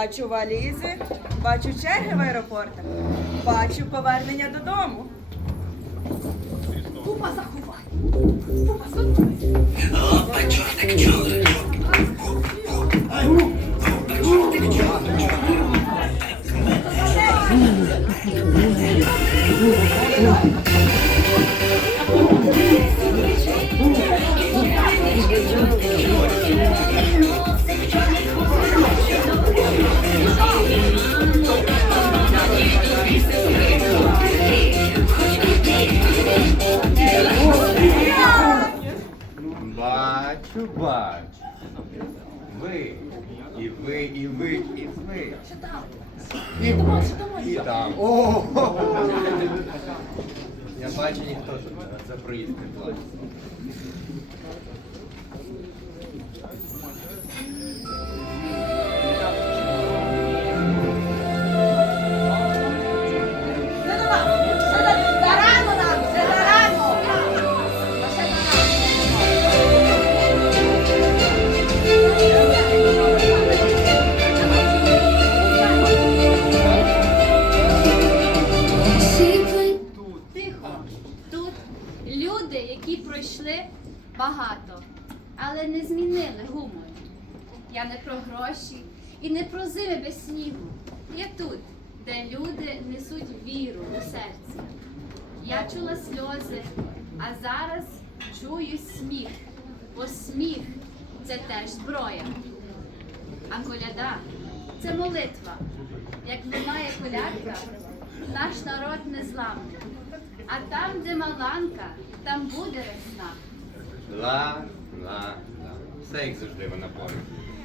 Бачу валізи, бачу черги в аеропортах, бачу повернення додому. Купа заховай. Купа заховай. Бачу, бачу. Ви, і ви, і ви, і ви. І, там? і там. О! Я бачу, ніхто тут за проїзд не платить. Про гроші і не про зими без снігу. Я тут, де люди несуть віру у серці. Я чула сльози, а зараз чую сміх, бо сміх це теж зброя. А коляда це молитва. Як немає колядка, наш народ не зламний. А там, де маланка, там буде весна. Ла, ла, ла. Все як завжди вона поруч.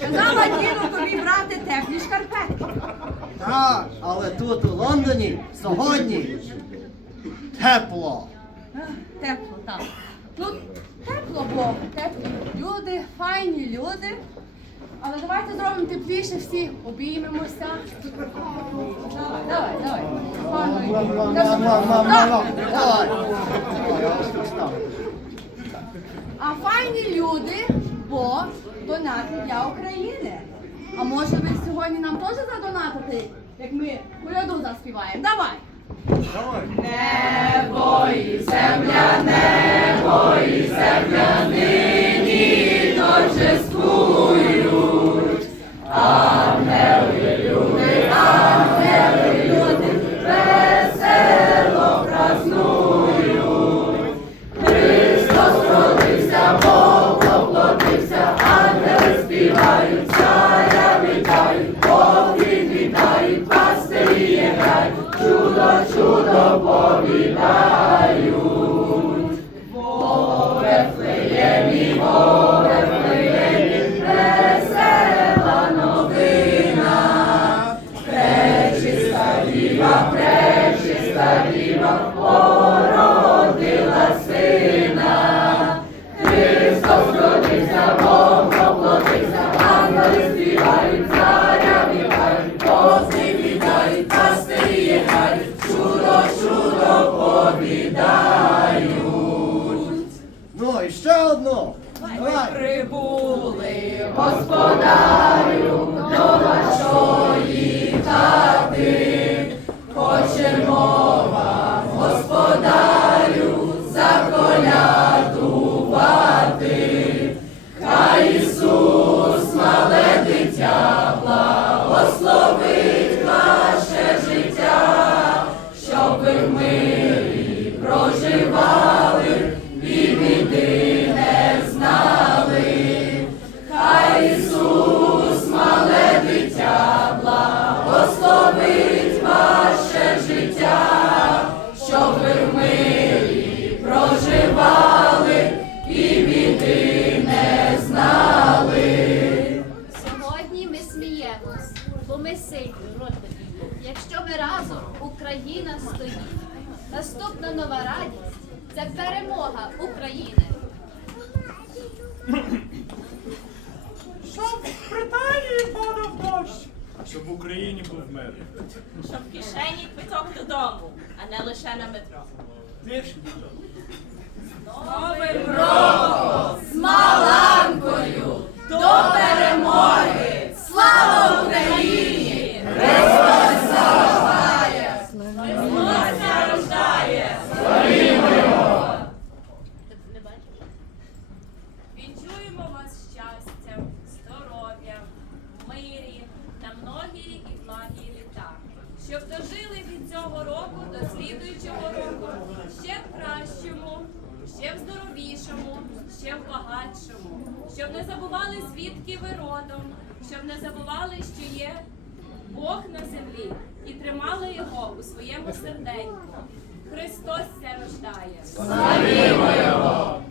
Казала діду тобі брати теплі шкарпетки. Так, але тут у Лондоні сьогодні тепло. Тепло, так. Ну, тепло, бо теплі люди, файні люди. Але давайте зробимо тепліше всі, обіймемося. Давай, давай, давай. Тут. А файні люди, бо донати для України. А може ви сьогодні нам теж задонатите, як ми коляду заспіваємо? Давай! Небо і земля, небо і земля нині торжествують. Прибули, Україна стоїть. Наступна нова радість це перемога України. Щоб в Британії падав дощ, щоб в Україні був мир. Щоб в кишені квиток додому, а не лише на метро. Тише. Новим роком! З Маланкою! До перемоги! Слава Україні! Христос рождає! Христос рождає! Вінчуємо вас щастям, здоров'ям, мирі на многі і благі літа. Щоб дожили від цього року до слідуючого року ще в кращому, ще в здоровішому, ще в багатшому. Щоб не забували, звідки ви родом, щоб не забували, що є Бог на землі, і тримали його у своєму серденьку. Христос ся рождає. Славімо його!